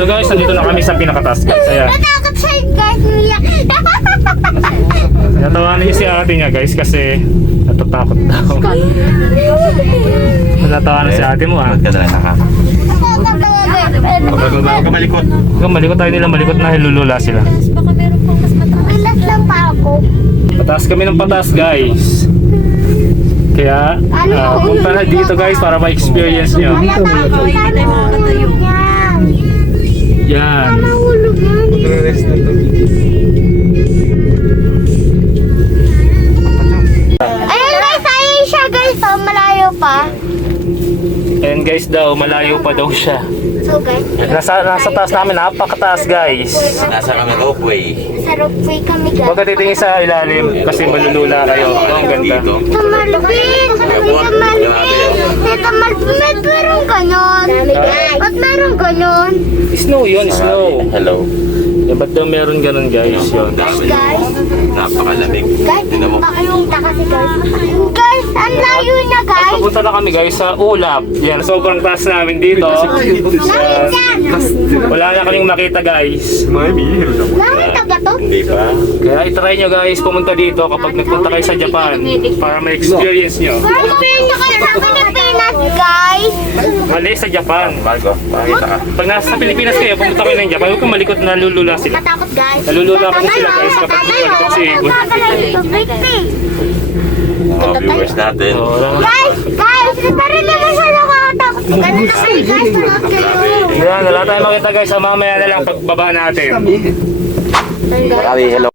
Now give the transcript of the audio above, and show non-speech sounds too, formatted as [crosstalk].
So guys, nandito na kami sa pinakataas guys. Ayan. Natakot siya guys niya. [laughs] Natawanan niyo si ate niya guys kasi natatakot daw. [laughs] Natawanan si ate mo ah. Ka na nakaka? Huwag ka malikot. Kung malikot tayo nila, malikot na hilulula sila. Baka meron pang mas mataas. Ilas lang pa ako. Pataas kami ng pataas guys. Kaya, ah, punta na dito guys para ma-experience nyo. Natatakot mahulog yan. Yan. Mahulog yan. Ayun guys, ayun siya guys. Oh, malayo pa. And guys daw, malayo pa daw siya. So guys, Nasa, nasa taas namin, napakataas guys. Nasa kami ropeway. sa ropeway kami guys. Huwag ka titingin sa ilalim kasi malulula kayo. Ang ganda. Dito. Sa Malvin! Sa Malvin! Sa Malvin! Ba't meron ganon? Snow yun, snow. Hello. Eh, ba't daw meron ganun guys yun? Guys, guys. Napakalamig. Guys, Tingnan mo. makikita kasi guys. Guys, ang layo na guys. Papunta na kami guys sa Ulap. Yan, sobrang taas namin dito. Langit Yan. yan. Wala na kaming makita guys. Langit taga to. Hindi pa. Kaya itry nyo guys pumunta dito kapag nagpunta kayo sa Japan para ma-experience nyo. Guys, pinyo kayo sa guys. Mali sa Japan. Ka. Pag nasa Pilipinas kayo, pumunta kayo ng Japan, huwag kang malikot na lulula sila. Matakot guys. Nalulula kasi sila, guys, kapag malikot si Ibon. Mga viewers natin. Guys, guys, parang naman siya nakakatakot. Ganun na kayo guys, tulad kayo. Yan, wala tayong makita guys. Mamaya na lang pagbaba natin. Marami, hello.